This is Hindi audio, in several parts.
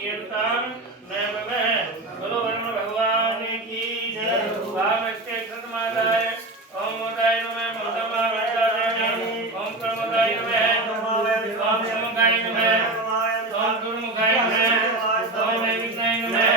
कीर्तन नैव बोलो वरुण भगवान की जय। भावस्ते कृतमादाय ओम मोदाय नमः मोदमा वैदाय ओम कर्मदाय नमः ओम समगाय नमः ओम गुरुमुखाय नमः ओम विष्णाय नमः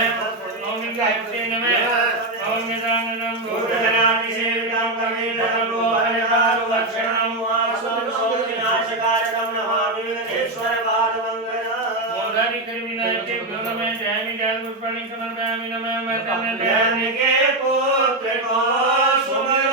ओम विष्णाय नमः ओम निदानम भूतनादि सेवितं कवितं लोहयकारो लक्षणं वासुदेव सोतिनाशकारकं नमामि विघ्नेश्वर पादपङ्कजं मोदानि कर्मिणाते नमः ध्यानि ध्यान पुष्पाणि समर्पयामि नमः मतन ध्यानि के पुत्र को सुमर